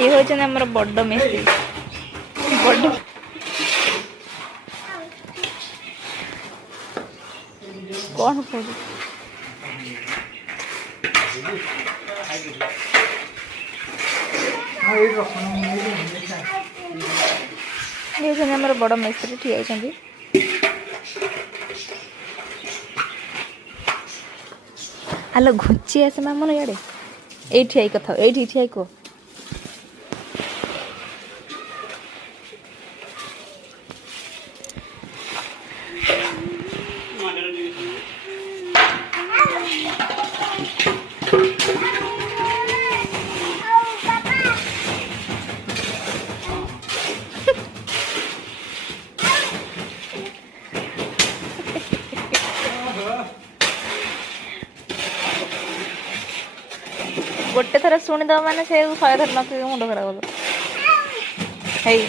ये होचन हमर बड्ड मिस्त्री बड्ड कौन खोज ये होचन हमर बड़ मिस्त्री ठीक होचंदी आलो घुची आसे मामन याडे एठी आई कथा एठी ठियाई को गोटे थर शुणीद मैंने से 100 थर न मुंड खराब है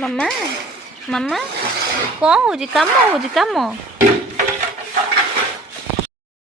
मम्मा मम्मा कौन हो काम हो